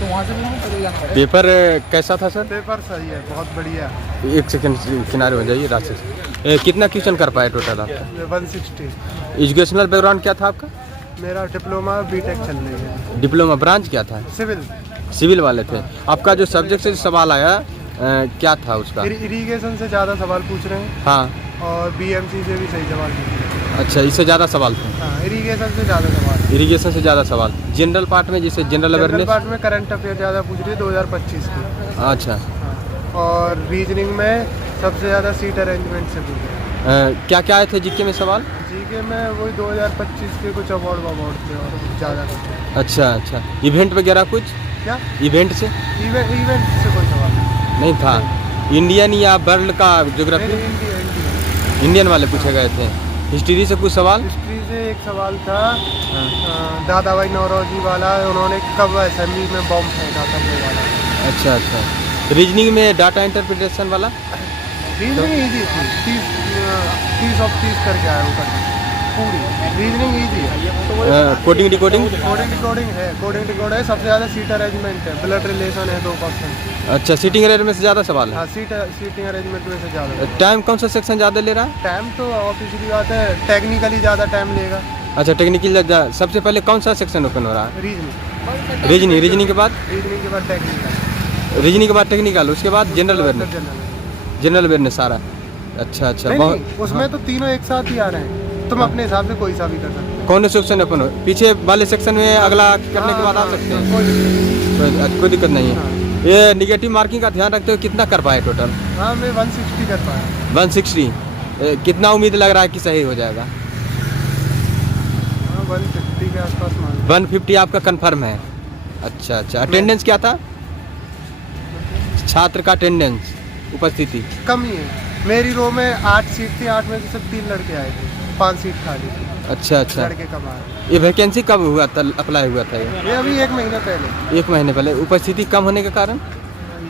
तो वहाँ से भी हमें चले जाना पड़ेगा। पेपर कैसा था सर? पेपर सही है, बहुत बढ़िया। एक सेकंड किनारे हो जाइए रास्ते से। कितना क्वेश्चन कर पाए टोटल आप? 160। एजुकेशनल बैकग्राउंड क्या था आपका? मेरा डिप्लोमा बीटेक चल रही है। डिप्लोमा ब्रांच क्या था? सिविल। सिविल वाले थे। आपका जो सब्जेक्ट से सवाल आया क्या था उसका? इरिगेशन से ज़्यादा सवाल पूछ रहे हैं। हाँ। और बीएमसी से भी सही सवाल पूछ रहे हैं। अच्छा, इससे ज़्यादा सवाल थे? हाँ, इरिगेशन से ज़्यादा सवाल। इरिगेशन से ज़्यादा सवाल। जनरल पार्ट में जैसे जनरल अवेयरनेस पार्ट में करंट अफेयर ज़्यादा पूछ रही है 2025 की। अच्छा। हाँ। और रीजनिंग में सबसे ज़्यादा सीट अरेंजमेंट से पूछ रहे हैं। क्या क्या आए थे जीके में सवाल? जीके में वही 2025 के कुछ अवार्ड थे और ज़्यादा कुछ। अच्छा अच्छा। इवेंट वगैरह कुछ? क्या इवेंट से? इवेंट से कोई सवाल नहीं था। इंडियन या वर्ल्ड का ज्योग्राफी? इंडियन वाले पूछे गए थे। हिस्ट्री से कुछ सवाल? हिस्ट्री से एक सवाल था, दादा भाई नौरोजी वाला, उन्होंने कब असेंबली में बॉम्ब फेंका था वो वाला। अच्छा अच्छा। रीजनिंग में डाटा इंटरप्रिटेशन वाला? रीजनिंग इजी थी, 30 करके आया वो करके पूरी। रीजनिंग इजी है। Coding decoding? कोडिंग है। सबसे ज़्यादा सीट अरेंजमेंट है, ब्लड रिलेशन है 2%। अच्छा, सीटिंग अरेंजमेंट से ज़्यादा सवाल है? हाँ, सीटिंग अरेंजमेंट में से ज़्यादा। टाइम कौन सा सेक्शन ज़्यादा ले रहा है? टाइम तो ऑफिशियली बात है, टेक्निकली ज़्यादा टाइम लेगा। अच्छा, टेक्निकल सबसे पहले कौन सा सेक्शन ओपन हो रहा है? रीजनिंग। रीजनिंग के बाद? रीजनिंग के बाद टेक्निकल। रीजनिंग के बाद टेक्निकल, उसके बाद जनरल अवेयरनेस? जनरल अवेयरनेस सारा। अच्छा अच्छा। उसमें तो तीनों एक साथ ही आ रहे हैं, तुम अपने हिसाब से कोई सा भी कर सकते हो। कौन से सेक्शन ओपन हो? पीछे वाले सेक्शन में अगला करने के बाद आ सकते हैं? कोई दिक्कत नहीं है। ये निगेटिव मार्किंग का ध्यान रखते हुए कितना कर पाए टोटल? हाँ, मैं 160 कर पाया। 160। कितना उम्मीद लग रहा है कि सही हो जाएगा? 150 के आसपास मान। 150 आपका कंफर्म है? अच्छा अच्छा। अटेंडेंस क्या था? छात्र का अटेंडेंस, उपस्थिति कम ही है। मेरी रो में 8 सीट थी, 8 में से सिर्फ 3 लड़के आए थे, 5 सीट खाली थी। अच्छा अच्छा। लड़के कम आए। ये वैकेंसी कब हुआ था, अप्लाई हुआ था ये? अभी 1 महीना पहले। 1 महीने पहले। उपस्थिति कम होने के कारण?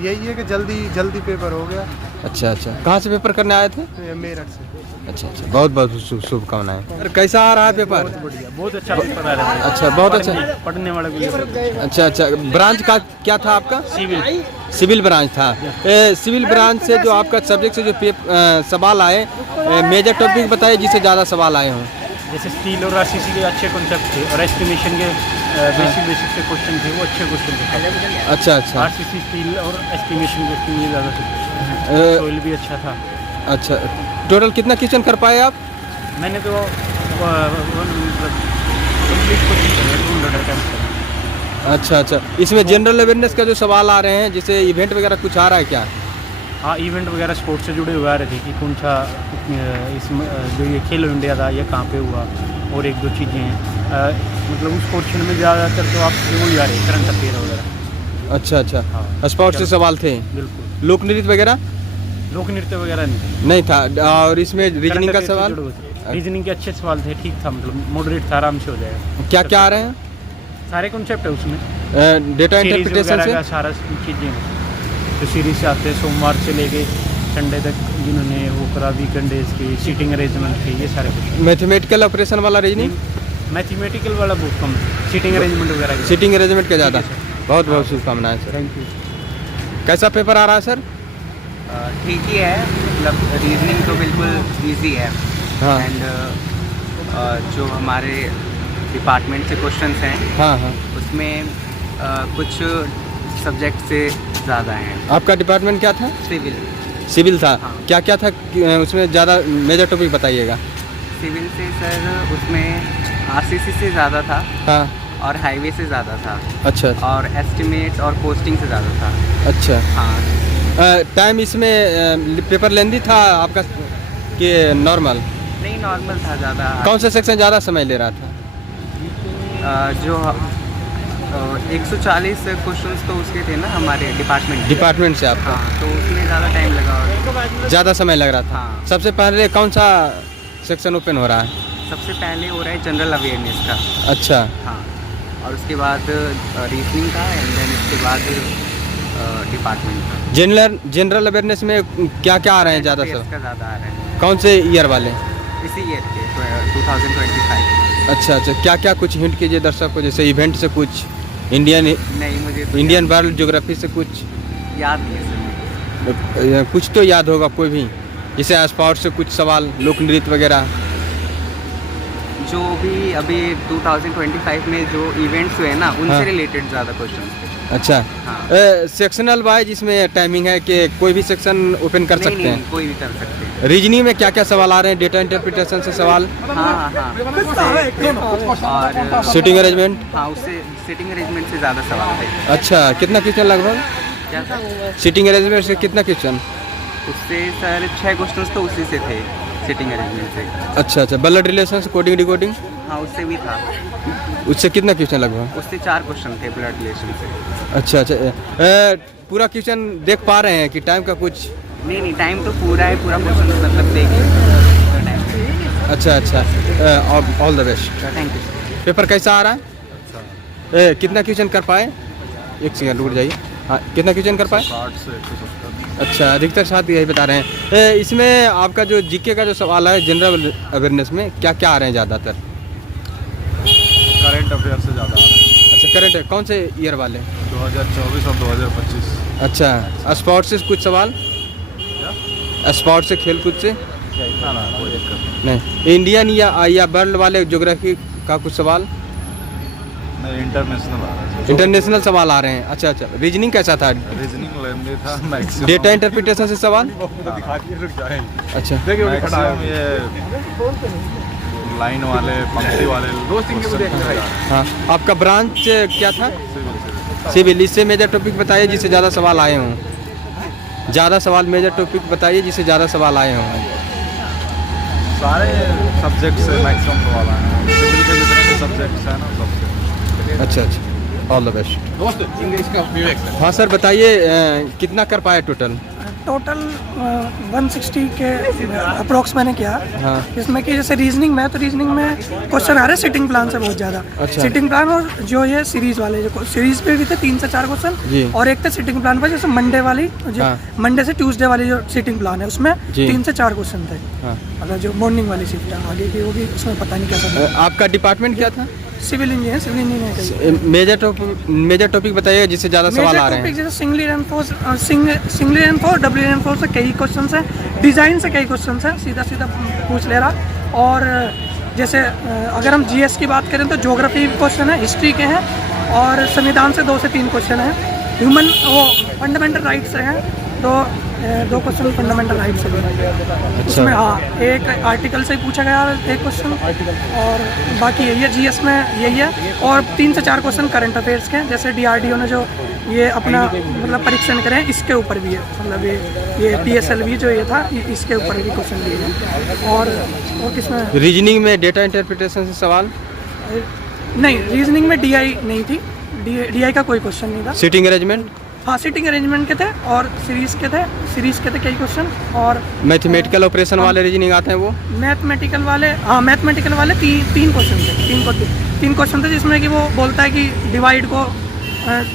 यही है कि जल्दी पेपर हो गया। अच्छा अच्छा। कहाँ से पेपर करने आए थे? मेरठ से। अच्छा अच्छा। बहुत बहुत शुभकामनाएं। सर कैसा आ रहा है पेपर? बहुत अच्छा पेपर आ रहा है। अच्छा, बहुत अच्छा। पढ़ने वाले के लिए। अच्छा अच्छा। ब्रांच का क्या था आपका? सिविल। सिविल ब्रांच था। सिविल ब्रांच से जो आपका सब्जेक्ट से जो सवाल आए, मेजर टॉपिक बताइए जिससे ज़्यादा सवाल आए हों। जैसे स्टील और आरसीसी के अच्छे कॉन्सेप्ट थे और एस्टिमेशन के बेसिक से क्वेश्चन थे, वो अच्छे क्वेश्चन थे। अच्छा अच्छा। आरसीसी, स्टील और एस्टिमेशन के लिए ज़्यादा थे। सोइल भी अच्छा था। अच्छा, टोटल कितना क्वेश्चन कर पाए आप? मैंने तो कंप्लीट कोशिश करी, 200 अटेम्प्ट करा। अच्छा अच्छा। इसमें जनरल अवेयरनेस का जो सवाल आ रहे हैं, जैसे इवेंट वगैरह कुछ आ रहा है क्या? हाँ, इवेंट वगैरह स्पोर्ट्स से जुड़े हुए आ रहे थे कि कौन सा इसमें जो ये खेलो इंडिया था ये कहाँ पे हुआ, और 1-2 चीज़ें हैं। मतलब उस पोर्शन में ज़्यादातर तो आप वही आ रहे करंट अफेयर वगैरह। अच्छा अच्छा। हाँ। स्पोर्ट्स से सवाल थे? बिल्कुल। लोक नृत्य वगैरह? लोक नृत्य वगैरह नहीं था। और इसमें रीजनिंग का सवाल? रीजनिंग के अच्छे सवाल थे, ठीक था, मतलब मॉडरेट था, आराम से हो जाएगा। क्या क्या आ रहे हैं? सारे कॉन्सेप्ट है उसमें। डेटा सीरीज इंटरप्रिटेशन वगैरह से? का सारा चीज़ें हैं जो सीरीज से आते हैं, सोमवार से लेके संडे तक जिन्होंने वो करा, वीकेंड डेज की सीटिंग अरेंजमेंट की, ये सारे कुछ। मैथमेटिकल ऑपरेशन वाला रीजनिंग? मैथमेटिकल वाला बहुत कम है, सीटिंग अरेंजमेंट वगैरह की। सीटिंग अरेंजमेंट का ज़्यादा? बहुत बहुत शुभकामनाएं सर। Thank you. कैसा पेपर आ रहा है सर? ठीक ही है, मतलब रीजनिंग तो बिल्कुल इजी है। हाँ। एंड जो हमारे डिपार्टमेंट से क्वेश्चंस हैं, हाँ हाँ। उसमें कुछ सब्जेक्ट से ज़्यादा हैं। आपका डिपार्टमेंट क्या था? सिविल। सिविल था। हाँ। क्या क्या था उसमें? ज़्यादा मेजर टॉपिक बताइएगा। सिविल से सर उसमें आरसीसी से ज़्यादा था। हाँ। और हाईवे से ज़्यादा था। अच्छा और एस्टिमेट्स और पोस्टिंग से ज़्यादा था। अच्छा। हाँ। टाइम इसमें पेपर लेंदी था आपका कि नॉर्मल? नहीं, नॉर्मल था ज़्यादा। कौन सा सेक्शन ज़्यादा समय ले रहा था? जो 140 क्वेश्चंस तो उसके थे ना हमारे डिपार्टमेंट से आपका? हाँ, तो उसमें ज़्यादा टाइम लगा। ज़्यादा समय लग रहा था। हाँ। सबसे पहले कौन सा सेक्शन ओपन हो रहा है? सबसे पहले हो रहा है जनरल अवेयरनेस का। अच्छा। हाँ। और उसके बाद रीजनिंग का, एंड देन उसके बाद डिपार्टमेंट का। जनरल अवेयरनेस में क्या क्या आ रहे हैं ज़्यादा का सब? ज़्यादा आ रहे हैं कौन से ईयर वाले? इसी ईयर के 2025। अच्छा अच्छा। क्या क्या कुछ हिंट कीजिए दर्शक को, जैसे इवेंट से कुछ? इंडियन नहीं मुझे तो इंडियन वर्ल्ड ज्योग्राफी से कुछ याद नहीं है सर। कुछ तो याद होगा कोई भी, जैसे स्पोर्ट्स से कुछ सवाल, लोक नृत्य वगैरह। जो भी अभी 2025 में जो इवेंट्स हुए ना उनसे हाँ। रिलेटेड ज़्यादा क्वेश्चन थे। अच्छा। हाँ। सेक्शनल वाइज इसमें टाइमिंग है कि कोई भी सेक्शन ओपन कर सकते नहीं, हैं? कोई भी कर सकते हैं। रीजनिंग में क्या क्या सवाल आ रहे हैं? डेटा इंटरप्रिटेशन से सवाल, हाँ और सीटिंग अरेंजमेंट। हाँ उससे सिटिंग अरेंजमेंट से ज़्यादा सवाल थे। अच्छा, कितना क्वेश्चन लगभग क्या था सीटिंग अरेंजमेंट से? कितना क्वेश्चन? उससे सर 6 क्वेश्चन तो उसी से थे, सिटिंग अरेंजमेंट से। अच्छा अच्छा, ब्लड रिलेशन, कोडिंग डिकोडिंग, हाँ उससे भी था। उससे कितना क्वेश्चन लगभग? उससे 4 क्वेश्चन थे ब्लड रिलेशन से। अच्छा अच्छा, पूरा क्वेश्चन देख पा रहे हैं कि टाइम का कुछ? नहीं टाइम तो पूरा है, पूरा क्वेश्चन मतलब देखिए। अच्छा अच्छा, all the best. Thank you. Paper कैसा आ रहा है? कितना क्वेश्चन कर पाए? एक सेकंड रुक जाइए। हाँ, कितना क्वेश्चन कर पाए? 60 से 170। अच्छा, अधिकतर साथ यही बता रहे हैं। इसमें आपका जो जीके का जो सवाल है जनरल अवेयरनेस में, क्या क्या आ रहे हैं ज़्यादातर? करंट अफेयर से ज़्यादा आ रहा है। अच्छा, करंट है। कौन से ईयर वाले? 2024 और 2025। अच्छा, स्पोर्ट्स से कुछ सवाल? स्पोर्ट्स से, खेल कूद से? ना कोई दिक्कत नहीं। इंडियन या वर्ल्ड वाले ज्योग्राफी का कुछ सवाल? नहीं, इंटरनेशनल आ रहा है। इंटरनेशनल सवाल आ रहे हैं। अच्छा अच्छा, रीजनिंग कैसा था? रीजनिंग लेंदी था मैक्सिमम। डेटा इंटरप्रिटेशन से सवाल? अच्छा मैक्सिमम ये लाइन वाले, पंक्ति वाले। हाँ, आपका ब्रांच क्या था? सिविल। इससे मेजर टॉपिक बताइए जिससे ज़्यादा सवाल आए हों। ज़्यादा सवाल, मेजर टॉपिक बताइए जिससे ज़्यादा सवाल आए हों। सारे सब्जेक्ट से मैक्सिमम सवाल आए हैं। सिविल के जितने भी सब्जेक्ट्स हैं ना सबसे। अच्छा अच्छा, ऑल द बेस्ट। हाँ सर, बताइए कितना कर पाए टोटल? टोटल 160 के अप्रोक्स मैंने किया। हाँ। इसमें कि जैसे रीजनिंग में, तो रीजनिंग में क्वेश्चन आ रहे हैं सिटिंग प्लान से बहुत ज़्यादा। अच्छा। सिटिंग प्लान और जो ये सीरीज वाले, जो सीरीज पे भी थे 3 से 4 जी। क्वेश्चन, और एक थे सिटिंग प्लान पर, जैसे मंडे वाली, जो हाँ। मंडे से ट्यूसडे वाली जो सिटिंग प्लान है उसमें जी। 3 से 4 क्वेश्चन थे। हाँ। मतलब जो मॉर्निंग वाली शिफ्ट है, आगे की वो भी उसमें पता नहीं कैसा था। आपका डिपार्टमेंट क्या था? Civil engineer, civil engineer major topic बताइए जिससे ज़्यादा सवाल आ रहे हैं। जैसे सिंगली रेनफोर्स डब्ल्यू रेनफोर्स से कई क्वेश्चन हैं, डिज़ाइन से कई क्वेश्चन हैं, सीधा सीधा पूछ ले रहा। और जैसे अगर हम जीएस की बात करें तो ज्योग्राफी क्वेश्चन है, हिस्ट्री के हैं, और संविधान से 2 से 3 क्वेश्चन हैं। ह्यूमन वो फंडामेंटल राइट से हैं, तो 2 क्वेश्चन फंडामेंटल राइट से भी। उसमें हाँ, एक आर्टिकल से ही पूछा गया एक क्वेश्चन, और बाकी यही है जीएस में, यही है। और 3 से 4 क्वेश्चन करंट अफेयर्स के हैं, जैसे डीआरडीओ ने जो ये अपना मतलब परीक्षण करें, इसके ऊपर भी है, मतलब ये पीएसएलवी जो ये था, इसके ऊपर भी क्वेश्चन दिए हैं। और किसमें? रीजनिंग में डेटा इंटरप्रिटेशन से सवाल? नहीं, रीजनिंग में डीआई नहीं थी, डीआई का कोई क्वेश्चन नहीं था। Seating arrangement? हाँ, सीटिंग अरेंजमेंट के थे, और सीरीज के थे कई क्वेश्चन। और मैथमेटिकल ऑपरेशन वाले रीजनिंग आते हैं वो? मैथमेटिकल वाले, हाँ मैथमेटिकल वाले 3 क्वेश्चन थे। 3 क्वेश्चन थे, जिसमें कि वो बोलता है कि डिवाइड को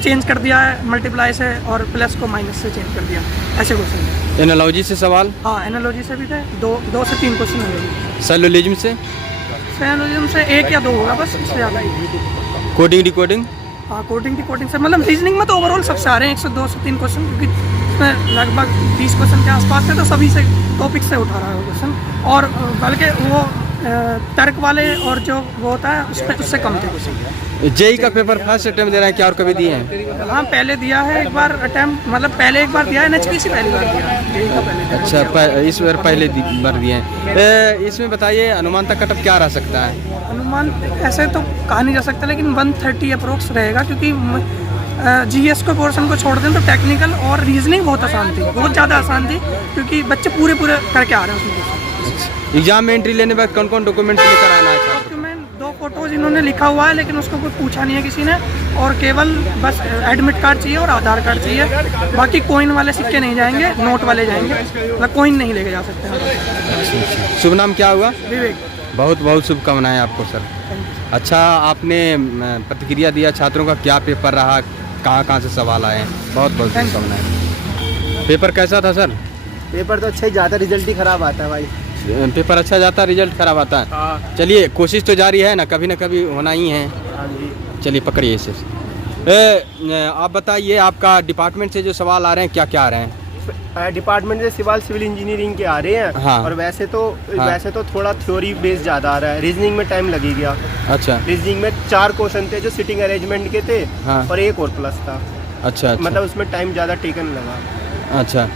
चेंज कर दिया है मल्टीप्लाई से, और प्लस को माइनस से चेंज कर दिया, ऐसे क्वेश्चन थे। एनालॉजी से सवाल? हाँ, एनालॉजी से भी थे 2 से 3 क्वेश्चन। सैलोलिज्म से? सैलोलिज्म से 1 या 2 होगा बस, इससे ज़्यादा ही। Coding decoding? हाँ, कोडिंग से मतलब रीजनिंग में तो ओवरऑल सबसे आ रहे हैं 102 से 3 क्वेश्चन, क्योंकि इसमें लगभग 20 क्वेश्चन के आसपास थे, तो सभी से टॉपिक से उठा रहा है क्वेश्चन। और बल्कि वो तर्क वाले और जो वो होता है उससे कम थे क्वेश्चन। जेई का पेपर फर्स्ट अटेम्प्ट दे रहे हैं क्या, और कभी दिए हैं? हाँ, पहले दिया है एक बार अटेम्प्ट, मतलब पहले एक बार दिया है, एनएचपीसी पहली बार दिया है, जेई का पहले। अच्छा, इस बार पहले बार दिए हैं। इसमें बताइए अनुमानतः कटअप क्या रह सकता है? अनुमान ऐसे तो कहा नहीं जा सकता, लेकिन 130 अप्रोक्स रहेगा, क्योंकि जीएस को पोर्शन को छोड़ दें तो टेक्निकल और रीजनिंग बहुत आसान थी, बहुत ज़्यादा आसान थी, क्योंकि बच्चे पूरे करके आ रहे हैं उसमें। एग्जाम में एंट्री लेने बाद कौन कौन डॉक्यूमेंट लेकर आना है? डॉक्यूमेंट 2 फोटोज इन्होंने लिखा हुआ है, लेकिन उसको कोई पूछा नहीं है किसी ने, और केवल बस एडमिट कार्ड चाहिए और आधार कार्ड चाहिए। बाकी कॉइन वाले सिक्के नहीं जाएंगे, नोट वाले जाएंगे, मतलब कॉइन नहीं लेके जा सकते हैं। शुभ नाम क्या हुआ? विवेक। बहुत बहुत शुभकामनाएं आपको सर। अच्छा, आपने प्रतिक्रिया दिया, छात्रों का क्या पेपर रहा, कहाँ से सवाल आए? बहुत बहुत शुभकामनाएं। पेपर कैसा था सर? पेपर तो अच्छा ही जाता, रिजल्ट ही खराब आता है भाई। पेपर अच्छा जाता, रिजल्ट खराब आता है। चलिए, कोशिश तो जारी है ना कभी होना ही है। चलिए, पकड़िए इसे। आप बताइए, आपका डिपार्टमेंट से जो सवाल आ रहे हैं क्या क्या आ रहे हैं? डिपार्टमेंट से सिविल इंजीनियरिंग के आ रहे हैं। हाँ। और वैसे तो हाँ। थोड़ा थ्योरी बेस ज़्यादा आ रहा है। रीजनिंग में टाइम लगे गया। अच्छा रीजनिंग में 4 क्वेश्चन थे जो सिटिंग अरेंजमेंट के थे। हाँ। और एक और प्लस था। अच्छा अच्छा मतलब उसमें टाइम ज़्यादा टेकन लगा। अच्छा।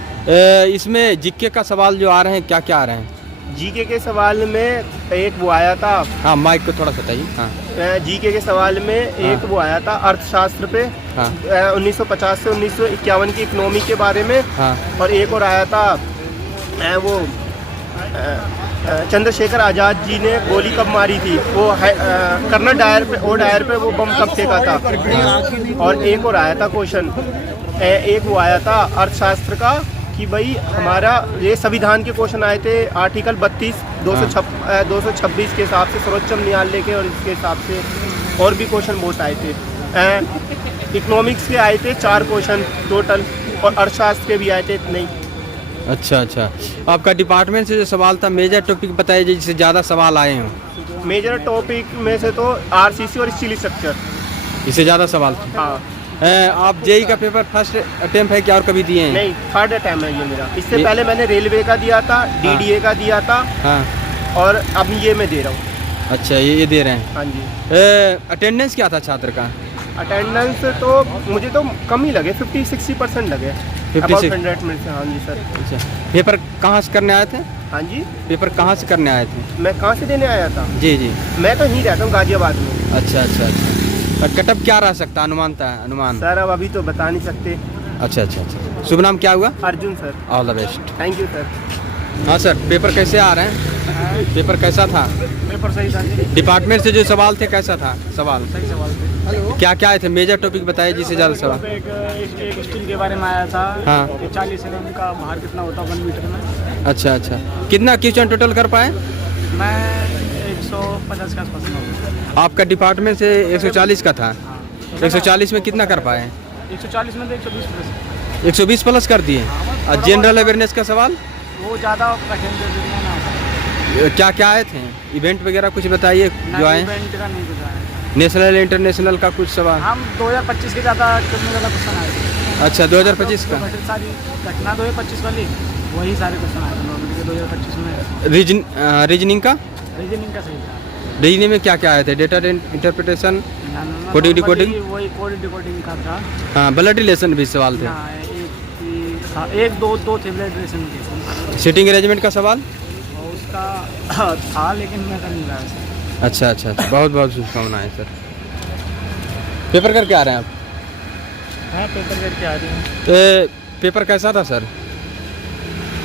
इसमें जीके का सवाल जो आ रहे हैं क्या क्या आ रहे हैं? जीके के सवाल में एक वो आया था। हाँ, माइक को थोड़ा सा बताइए। हाँ जीके के सवाल में एक वो आया था अर्थशास्त्र पे। हाँ 1950 से 1951 की इकोनॉमी के बारे में। हाँ और एक और आया था वो चंद्रशेखर आज़ाद जी ने गोली कब मारी थी, वो कर्नल डायर पे वो बम कब फेंका था। और एक और आया था क्वेश्चन, एक वो आया था अर्थशास्त्र का कि भाई हमारा ये संविधान के क्वेश्चन आए थे। आर्टिकल 32 226 के हिसाब से सर्वोच्च न्यायालय के, और इसके हिसाब से और भी क्वेश्चन बहुत आए थे। इकोनॉमिक्स के आए थे 4 क्वेश्चन टोटल, और अर्थशास्त्र के भी आए थे इतने ही। अच्छा अच्छा। आपका डिपार्टमेंट से जो सवाल था, मेजर टॉपिक बताइए जिससे ज़्यादा सवाल आए हों। मेजर टॉपिक में से तो आरसीसी और स्टील स्ट्रक्चर। इससे ज़्यादा सवाल थे। हाँ। आप जेई का पेपर फर्स्ट अटेम्प्ट है क्या और कभी दिए हैं? नहीं, 3rd अटैम्प्ट है ये मेरा। इससे पहले मैंने रेलवे का दिया था, डीडीए का दिया था। हाँ। और अब ये मैं दे रहा हूँ। अच्छा, ये दे रहे हैं। हाँ जी। अटेंडेंस क्या था छात्र का? अटेंडेंस तो मुझे तो कम ही लगे, 50-60% लगे। 56 100 में से। हाँ जी सर। अच्छा, पेपर कहाँ से करने आए थे? हाँ जी। पेपर कहाँ से करने आए थे? मैं कहाँ से देने आया था? जी जी। मैं तो यहीं रहता हूँ, गाजियाबाद में। अच्छा अच्छा अच्छा। कटअप क्या रह सकता है, अनुमान? सर अब अभी तो बता नहीं सकते। अच्छा अच्छा अच्छा। शुभ नाम क्या हुआ? Arjun sir. All the best. Thank you sir. हाँ सर, पेपर कैसे आ रहे हैं? पेपर कैसा था? पेपर सही था जी। डिपार्टमेंट से जो सवाल थे कैसा था सवाल? सही सवाल थे। क्या क्या आए थे? मेजर टॉपिक बताइए जिससे ज़्यादा सवाल। एक स्टील के बारे में आया था। हाँ। 40 mm का भार कितना होता है 1 मीटर में। अच्छा अच्छा। कितना क्वेश्चन टोटल कर पाए? मैं 150 के आसपास हूँ। आपका डिपार्टमेंट से 140 का था। 140 में कितना कर पाए? 140 में तो 120 प्लस। 120 प्लस कर दिए। और जनरल अवेयरनेस का सवाल वो ज़्यादा कठिन ना होता। क्या क्या आए थे? इवेंट वगैरह कुछ बताइए जो आए। इवेंट का नहीं कुछ आया। नेशनल इंटरनेशनल का कुछ सवाल? हम 2025 के ज़्यादा क्वेश्चन आए थे। अच्छा, 2025 का। सारी घटना 2025 वाली वही सारे क्वेश्चन आए थे 2025 में। रीजनिंग का? रीजनिंग का सही था। रीजनिंग में क्या क्या आए थे? Data interpretation, coding decoding? वही कोडिंग डिकोडिंग का था। हाँ, ब्लड रिलेशन भी सवाल थे। हाँ, एक दो थे ब्लड रिलेशन के। सिटिंग अरेंजमेंट का सवाल? और उसका था लेकिन मैं कर नहीं रहा। अच्छा अच्छा अच्छा। बहुत बहुत शुभकामनाएं सर। पेपर करके आ रहे हैं आप? हाँ, पेपर करके आ रही हूँ। तो पेपर कैसा था सर?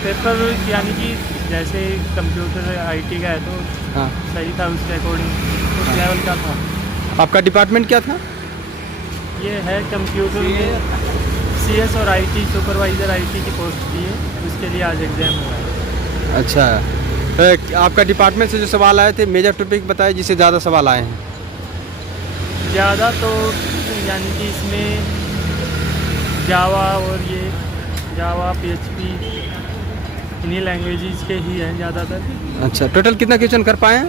पेपर यानी कि जैसे कंप्यूटर आईटी का है तो हाँ, सही था उसके अकॉर्डिंग, उस लेवल का था। आपका डिपार्टमेंट क्या था? ये है कंप्यूटर में सीएस और आईटी सुपरवाइज़र आईटी की पोस्ट की है, उसके लिए आज एग्ज़ाम हुआ है। अच्छा। आपका डिपार्टमेंट से जो सवाल आए थे, मेजर टॉपिक बताए जिससे ज़्यादा सवाल आए हैं। ज़्यादा तो यानी कि इसमें जावा और ये जावा PHP इन्हीं लैंग्वेजेस के ही हैं ज़्यादातर। अच्छा, टोटल कितना क्वेश्चन कर पाए हैं?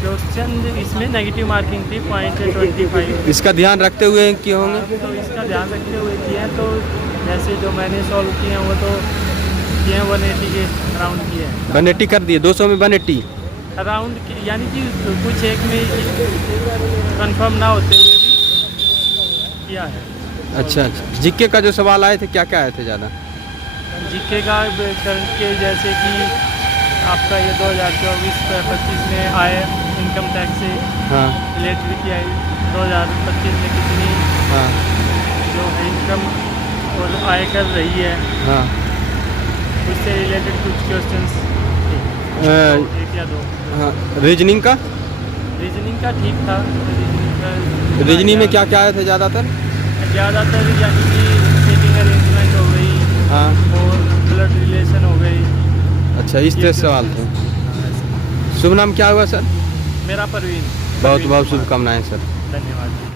क्वेश्चन इसमें नेगेटिव मार्किंग थी 0.25। इसका ध्यान रखते हुए किए होंगे? तो इसका ध्यान रखते हुए किए हैं, तो जैसे जो मैंने सॉल्व किए हैं वो तो किए हैं 180 के राउंड किए हैं। 180 कर दिए? 200 में 180 राउंड यानी कि कुछ एक में कंफर्म ना होते हुए भी किया है। अच्छा अच्छा। जीके का जो सवाल आए थे क्या क्या आए थे ज़्यादा? जीके का करंट के जैसे कि आपका ये 2024-25 में आए इनकम टैक्स से हाँ रिलेटेड की आई 2025 में कितनी हाँ जो है इनकम और आय कर रही है, हाँ। उससे रिलेटेड कुछ क्वेश्चंस एक या दो। हाँ, रीजनिंग का? रीजनिंग का ठीक था। रीजनिंग में क्या क्या आए थे ज़्यादातर? ज़्यादातर यानी कि सिटिंग अरेंजमेंट हो गई हाँ। और ब्लड रिलेशन हो गई। अच्छा, इस तरह से सवाल थे। शुभ नाम क्या हुआ सर? मेरा परवीन। बहुत बहुत शुभकामनाएं सर। धन्यवाद।